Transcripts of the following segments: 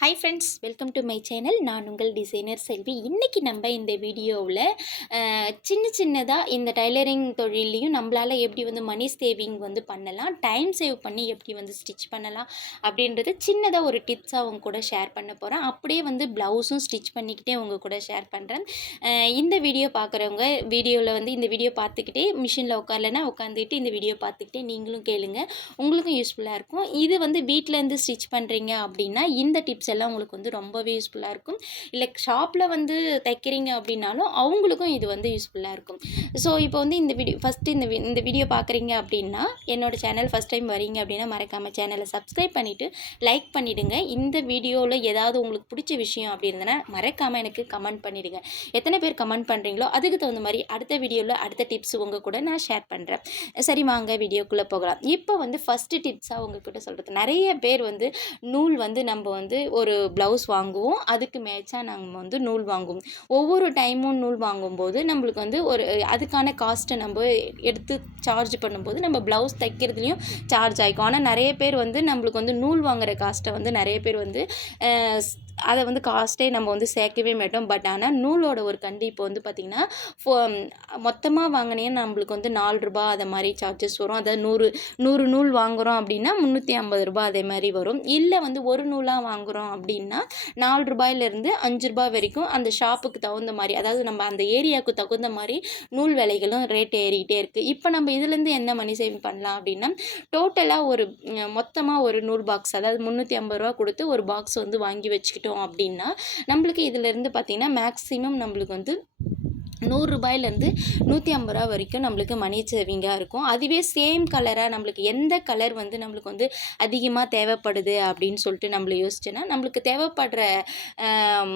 Hi friends welcome to my channel நான் உங்கள் designer செல்வி. இன்றைக்கி நம்ம இந்த வீடியோவில் சின்ன சின்னதாக இந்த டைலரிங் தொழிலையும் நம்மளால் எப்படி வந்து மணி சேவிங் வந்து பண்ணலாம் டைம் சேவ் பண்ணி எப்படி வந்து ஸ்டிச் பண்ணலாம் அப்படின்றது சின்னதாக ஒரு டிப்ஸாக அவங்க கூட ஷேர் பண்ண போகிறேன் அப்படியே வந்து ப்ளவுஸும் ஸ்டிச் பண்ணிக்கிட்டே உங்கள் கூட ஷேர் பண்ணுறேன் இந்த வீடியோ பார்க்குறவங்க வீடியோவில் வந்து இந்த வீடியோ பார்த்துக்கிட்டே மிஷினில் உட்காரலன்னா உட்காந்துக்கிட்டு இந்த வீடியோ பார்த்துக்கிட்டே நீங்களும் கேளுங்க. உங்களுக்கும் யூஸ்ஃபுல்லாக இருக்கும். இது வந்து வீட்டிலேருந்து ஸ்டிச் பண்ணுறீங்க அப்படின்னா இந்த டிப்ஸ் எல்லாம் உங்களுக்கு வந்து ரொம்பவே யூஸ்ஃபுல்லாக இருக்கும். இல்லை ஷாப்பில் வந்து தைக்கிறீங்க அப்படின்னாலும் அவங்களுக்கும் இது வந்து யூஸ்ஃபுல்லாக இருக்கும். ஸோ இப்போ வந்து இந்த வீடியோ ஃபஸ்ட்டு இந்த வி- இந்த வீடியோ பார்க்குறீங்க அப்படின்னா என்னோடய சேனல் ஃபஸ்ட் டைம் வரீங்க அப்படின்னா மறக்காமல் சேனலை சப்ஸ்கிரைப் பண்ணிவிட்டு லைக் பண்ணிவிடுங்க இந்த வீடியோவில் ஏதாவது உங்களுக்கு பிடிச்ச விஷயம் அப்படி இருந்ததுன்னா மறக்காமல் எனக்கு கமெண்ட் பண்ணிவிடுங்க எத்தனை பேர் கமெண்ட் பண்ணுறீங்களோ அதுக்கு தகுந்த மாதிரி அடுத்த வீடியோவில் அடுத்த டிப்ஸ் உங்கள் கூட நான் ஷேர் பண்ணுறேன் சரி வாங்க வீடியோக்குள்ளே போகலாம். இப்போ வந்து ஃபஸ்ட்டு டிப்ஸாக உங்ககிட்ட சொல்கிறது நிறைய பேர் வந்து நூல் வந்து நம்ம வந்து ஒரு ப்ளவுஸ் வாங்குவோம். அதுக்கு மேட்சாக நாங்கள் வந்து நூல் வாங்குவோம். ஒவ்வொரு டைமும் நூல் வாங்கும்போது நம்மளுக்கு வந்து ஒரு அதுக்கான காஸ்ட்டை நம்ம எடுத்து சார்ஜ் பண்ணும்போது நம்ம ப்ளவுஸ் தைக்கிறதுலையும் சார்ஜ் ஆகிக்கும் ஆனால் நிறைய பேர் வந்து நம்மளுக்கு வந்து நூல் வாங்குகிற காஸ்ட்டை வந்து நிறைய பேர் வந்து அதை வந்து காஸ்ட்டே நம்ம வந்து சேர்க்கவே மாட்டோம். பட் ஆனால் நூலோட ஒரு கண்டு இப்போ வந்து பார்த்திங்கன்னா ஃபோ மொத்தமாக வாங்கினே நம்மளுக்கு வந்து நாலு ரூபா அதை மாதிரி சார்ஜஸ் வரும். அதாவது நூறு நூறு நூல் வாங்குகிறோம் அப்படின்னா முந்நூற்றி ஐம்பது ரூபாய் அதே மாதிரி வரும். இல்லை வந்து ஒரு நூலாக வாங்குகிறோம் அப்படின்னா நாலு ரூபாயிலேருந்து அஞ்சு ரூபாய் வரைக்கும் அந்த ஷாப்புக்கு தகுந்த மாதிரி அதாவது நம்ம அந்த ஏரியாவுக்கு தகுந்த மாதிரி நூல் விலைகளும் ரேட் ஏறிக்கிட்டே இருக்குது இப்போ நம்ம இதுலேருந்து என்ன மணி சேவிங் பண்ணலாம் அப்படின்னா டோட்டலாக ஒரு மொத்தமாக ஒரு நூல் பாக்ஸ் அதாவது முந்நூற்றி ஐம்பது ரூபா கொடுத்து ஒரு பாக்ஸ் வந்து வாங்கி வச்சுக்கிட்டோம் அப்படின்னா நம்மளுக்கு இதிலேருந்து பார்த்திங்கன்னா மேக்ஸிமம் நம்மளுக்கு வந்து நூறுரூபாயிலேருந்து நூற்றி ஐம்பது ரூபா வரைக்கும் நம்மளுக்கு மணி சேவிங்காக இருக்கும். அதுவே சேம் கலராக நம்மளுக்கு எந்த கலர் வந்து நம்மளுக்கு வந்து அதிகமாக தேவைப்படுது அப்படின்னு சொல்லிட்டு நம்மளை யோசிச்சோன்னா நம்மளுக்கு தேவைப்படுற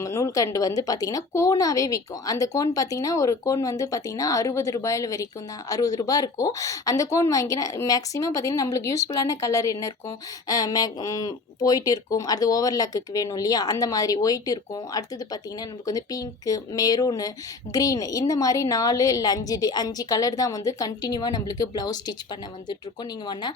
நூல்கண்டு வந்து பார்த்திங்கன்னா கோனாகவே விற்கும் அந்த கோன் பார்த்திங்கன்னா ஒரு கோன் வந்து பார்த்திங்கன்னா அறுபது ரூபாயில் வரைக்கும் தான் அறுபது ரூபாய் இருக்கும். அந்த கோன் வாங்கினா மேக்ஸிமம் பார்த்திங்கன்னா நம்மளுக்கு யூஸ்ஃபுல்லான கலர் என்ன இருக்கும்? மே- போயிட்டு இருக்கும். அடுத்து ஓவர்லாக்குக்கு வேணும் இல்லையா? அந்த மாதிரி ஒயிட் இருக்கும். அடுத்தது பார்த்திங்கன்னா நம்மளுக்கு வந்து பிங்க்கு மெரூனு க்ரீன் இந்த மாதிரி நாலு இல்லை அஞ்சு டி அஞ்சு கலர் தான் வந்து கண்டினியூவாக நம்மளுக்கு ப்ளவுஸ் ஸ்டிச் பண்ண வந்துட்டுருக்கும். நீங்கள் வேணால்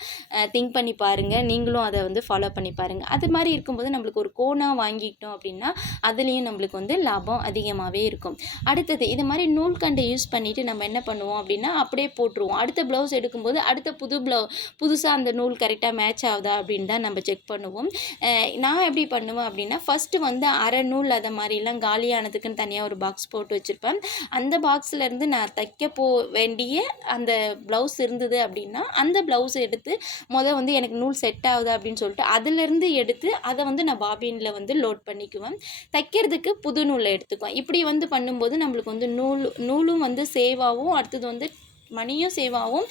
திங்க் பண்ணி பாருங்கள் நீங்களும் அதை வந்து ஃபாலோ பண்ணி பாருங்கள் அது மாதிரி இருக்கும்போது நம்மளுக்கு ஒரு கோனாக வாங்கிக்கிட்டோம் அப்படின்னா அதுலேயும் நம்மளுக்கு வந்து லாபம் அதிகமாகவே இருக்கும். அடுத்தது இது மாதிரி நூல்கண்டை யூஸ் பண்ணிவிட்டு நம்ம என்ன பண்ணுவோம் அப்படின்னா அப்படியே போட்டுருவோம். அடுத்த ப்ளவுஸ் எடுக்கும்போது அடுத்த புது ப்ளவு புதுசாக அந்த நூல் கரெக்டாக மேட்ச் ஆகுதா அப்படின்னு தான் நம்ம செக் பண்ணுவோம். நான் எப்படி பண்ணுவேன் அப்படின்னா ஃபஸ்ட்டு வந்து அரை நூல் அதை மாதிரிலாம் காலியானதுக்குன்னு தனியாக ஒரு பாக்ஸ் போட்டு வச்சுருப்பேன். அந்த பாக்ஸில் இருந்து நான் தைக்க போ வேண்டிய அந்த ப்ளவுஸ் இருந்தது அப்படின்னா அந்த ப்ளவுஸ் எடுத்து மொதல் வந்து எனக்கு நூல் செட் ஆகுது அப்படின்னு சொல்லிட்டு அதுலேருந்து எடுத்து அதை வந்து நான் பாபினில் வந்து லோட் பண்ணிக்குவேன். தைக்கிறதுக்கு புது நூலை எடுத்துக்குவேன். இப்படி வந்து பண்ணும்போது நம்மளுக்கு வந்து நூல் நூலும் வந்து சேவ் ஆகும். அடுத்தது வந்து மணியும் சேவாகும்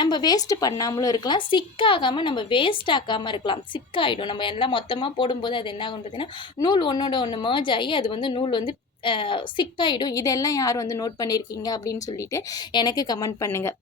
நம்ம வேஸ்ட்டு பண்ணாமலும் இருக்கலாம். சிக்காகாமல் நம்ம வேஸ்ட் ஆக்காமல் இருக்கலாம். சிக்காயிடும் நம்ம எல்லாம் மொத்தமாக போடும்போது அது என்ன ஆகும் பார்த்தீங்கன்னா நூல் ஒன்றோட ஒன்று மர்ஜ் ஆகி அது வந்து நூல் வந்து சிக்காயிடும் இதெல்லாம் யார் வந்து நோட் பண்ணியிருக்கீங்க அப்படின்னு சொல்லிட்டு எனக்கு கமெண்ட் பண்ணுங்கள்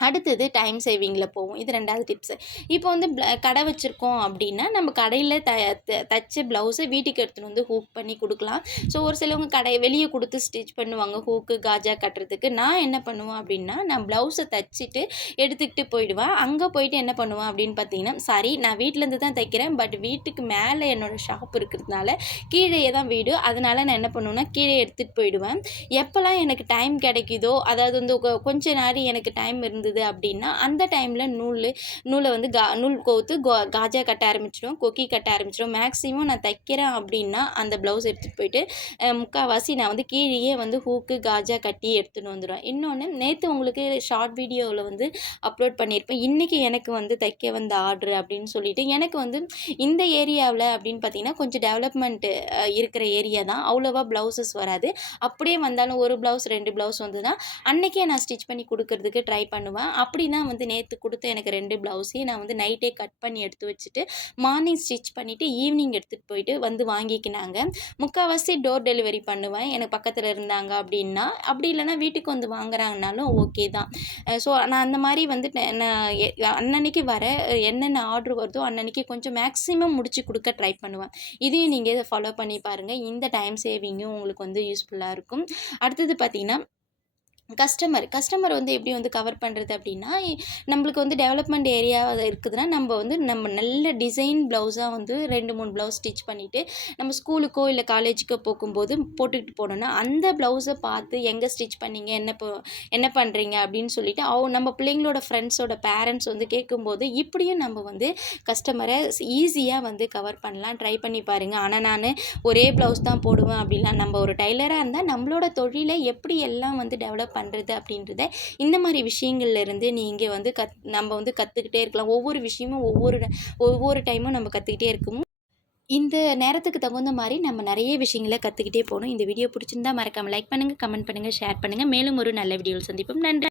அடுத்தது டைம் சேவிங்கில் போவோம். இது ரெண்டாவது டிப்ஸு இப்போ வந்து கடை வச்சுருக்கோம் அப்படின்னா நம்ம கடையில் த த- தச்ச ப்ளவுஸை வீட்டுக்கு எடுத்துகிட்டு வந்து ஹூக் பண்ணி கொடுக்கலாம். ஸோ ஒரு சிலவங்க கடை வெளியே கொடுத்து ஸ்டிச் பண்ணுவாங்க. ஹூக்கு காஜா கட்டுறதுக்கு. நான் என்ன பண்ணுவேன் அப்படின்னா நான் ப்ளவுஸை தச்சுட்டு எடுத்துக்கிட்டு போயிடுவேன். அங்கே போயிட்டு என்ன பண்ணுவேன் அப்படின்னு பார்த்தீங்கன்னா சாரி நான் வீட்டிலேருந்து தான் தைக்கிறேன். பட் வீட்டுக்கு மேலே என்னோடய ஷாப் இருக்கிறதுனால கீழே தான் வீடு. அதனால நான் என்ன பண்ணுவேன்னா கீழே எடுத்துகிட்டு போயிடுவேன். எப்போல்லாம் எனக்கு டைம் கிடைக்குதோ அதாவது வந்து கொ- கொஞ்ச நேரம் எனக்கு டைம் இருந்து இருந்தது அப்படின்னா அந்த டைமில் நூல் நூலை வந்து கா நூல் கோர்த்து கோ காஜா கட்ட ஆரம்பிச்சிடும் கொக்கி கட்ட ஆரம்பிச்சிடும். மேக்ஸிமம் நான் தைக்கிறேன் அப்படின்னா அந்த ப்ளவுஸ் எடுத்துகிட்டு போயிட்டு முக்கால்வாசி நான் வந்து கீழேயே வந்து ஹூக்கு காஜா கட்டி எடுத்துன்னு வந்துடுவேன் இன்னொன்று நேற்று உங்களுக்கு ஷார்ட் வீடியோவில் வந்து அப்லோட் பண்ணியிருப்பேன். இன்றைக்கி எனக்கு வந்து தைக்க வந்த ஆர்டர் அப்படின்னு சொல்லிட்டு எனக்கு வந்து இந்த ஏரியாவில் அப்படின்னு பார்த்தீங்கன்னா கொஞ்சம் டெவலப்மெண்ட்டு இருக்கிற ஏரியா தான். அவ்வளோவா ப்ளவுசஸ் வராது. அப்படியே வந்தாலும் ஒரு ப்ளவுஸ் ரெண்டு ப்ளவுஸ் வந்துன்னா அன்றைக்கே நான் ஸ்டிச் பண்ணி கொடுக்கறதுக்கு ட்ரை பண்ணுவேன். அப்படி தான் வந்து நேற்று கொடுத்த எனக்கு ரெண்டு ப்ளவுஸையும் நான் வந்து நைட்டே கட் பண்ணி எடுத்து வச்சுட்டு மார்னிங் ஸ்டிச் பண்ணிவிட்டு ஈவினிங் எடுத்துகிட்டு போயிட்டு வந்து வாங்கிக்கினாங்க. முக்கால்வாசி டோர் டெலிவரி பண்ணுவேன். எனக்கு பக்கத்தில் இருந்தாங்க அப்படின்னா அப்படி இல்லைன்னா வீட்டுக்கு வந்து வாங்குறாங்கனாலும் ஓகே தான். ஸோ நான் அந்த மாதிரி வந்து நான் அன்னன்னைக்கு வர என்னென்ன ஆர்டர் வருதோ அன்னன்னைக்கு கொஞ்சம் மேக்ஸிமம் முடிச்சு கொடுக்க ட்ரை பண்ணுவேன். இதையும் நீங்கள் ஃபாலோ பண்ணி பாருங்கள் இந்த டைம் சேவிங்கும் உங்களுக்கு வந்து யூஸ்ஃபுல்லாக இருக்கும். அடுத்தது பார்த்தீங்கன்னா கஸ்டமர் கஸ்டமர் வந்து எப்படி வந்து கவர் பண்ணுறது அப்படின்னா நம்மளுக்கு வந்து டெவலப்மெண்ட் ஏரியா இருக்குதுன்னா நம்ம வந்து நம்ம நல்ல டிசைன் ப்ளவுஸாக வந்து ரெண்டு மூணு ப்ளவுஸ் ஸ்டிச் பண்ணிவிட்டு நம்ம ஸ்கூலுக்கோ இல்லை காலேஜுக்கோ போகும்போது போட்டுக்கிட்டு போனோன்னா அந்த ப்ளவுஸை பார்த்து எங்கே ஸ்டிச் பண்ணீங்க என்ன போ என்ன பண்ணுறீங்க அப்படின்னு சொல்லிட்டு அவ நம்ம பிள்ளைங்களோட ஃப்ரெண்ட்ஸோட பேரண்ட்ஸ் வந்து கேட்கும்போது இப்படியும் நம்ம வந்து கஸ்டமரை ஈஸியாக வந்து கவர் பண்ணலாம் ட்ரை பண்ணி பாருங்கள் ஆனால் நான் ஒரே ப்ளவுஸ் தான் போடுவேன் அப்படின்லாம் நம்ம ஒரு டைலராக இருந்தால் நம்மளோட தொழிலை எப்படி எல்லாம் வந்து டெவலப் பண்ணுறது அப்படின்றத இந்த மாதிரி விஷயங்கள்ல இருந்து நீங்கள் வந்து கத் நம்ம வந்து கற்றுக்கிட்டே இருக்கலாம். ஒவ்வொரு விஷயமும் ஒவ்வொரு ஒவ்வொரு டைமும் நம்ம கற்றுக்கிட்டே இருக்கும்? இந்த நேரத்துக்கு தகுந்த மாதிரி நம்ம நிறைய விஷயங்களை கற்றுக்கிட்டே போகணும். இந்த வீடியோ பிடிச்சிருந்தா மறக்காமல் லைக் பண்ணுங்கள் கமெண்ட் பண்ணுங்கள் ஷேர் பண்ணுங்கள் மேலும் ஒரு நல்ல வீடியோவில் சந்திப்போம். நன்றி.